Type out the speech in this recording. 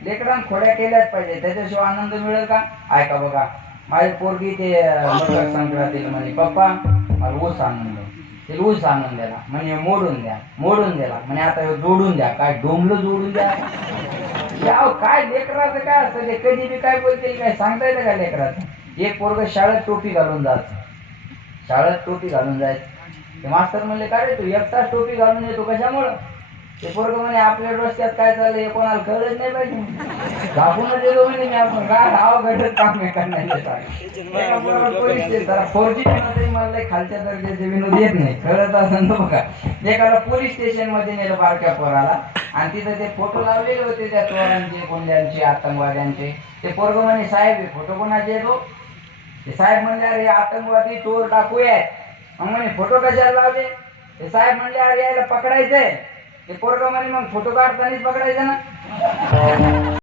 लेकरांना खोड्या केल्याच पाहिजे. त्याच्याशिवाय आनंद मिळेल का? ऐका बघा. माझी पोरगी ते मकर संक्रांतीला म्हणे पप्पा मला ऊस आणून द्या ते ऊस आणून द्याला म्हणे मोडून द्या मोडून द्याला म्हणे आता हे जोडून द्या. काय डोंबलं जोडून द्या. याव काय लेकराचं काय असतं? ते कधी बी काय बोलते काय सांगता येतं का लेकराचं? एक पोरग शाळेत टोपी घालून जात शाळेत टोपी घालून जायचं. ते मास्तर म्हणले काय रे तू एकटाच टोपी घालून येतो कशामुळं? पोरग म्हणे आपल्या रस्त्यात काय चाललंय हे कोणाला कळत नाही पाहिजे. दाखवूनच येतो म्हणे मी आपण. काय हाव घडत काम नाही करण्याचे फोर जी मला खालच्या दर्जाचे विनोद येत नाही. कळत असं बघा एकाला पोलीस स्टेशनमध्ये नेलं बारक्या पोराला. आणि तिथं ते फोटो लावलेले होते त्या चोरांचे कोंड्यांचे आतंकवाद्यांचे. ते पोरग म्हणे साहेब हे फोटो कोणाचे येतो ते साहेब म्हणले अरे आतंकवादी चोर टाकू आहेत. मग म्हणे फोटो कशाला लावले? ते साहेब म्हणले अरे यायला पकडायचंय. ते पोरग म्हणे मग फोटो काढतानाच पकडायचं ना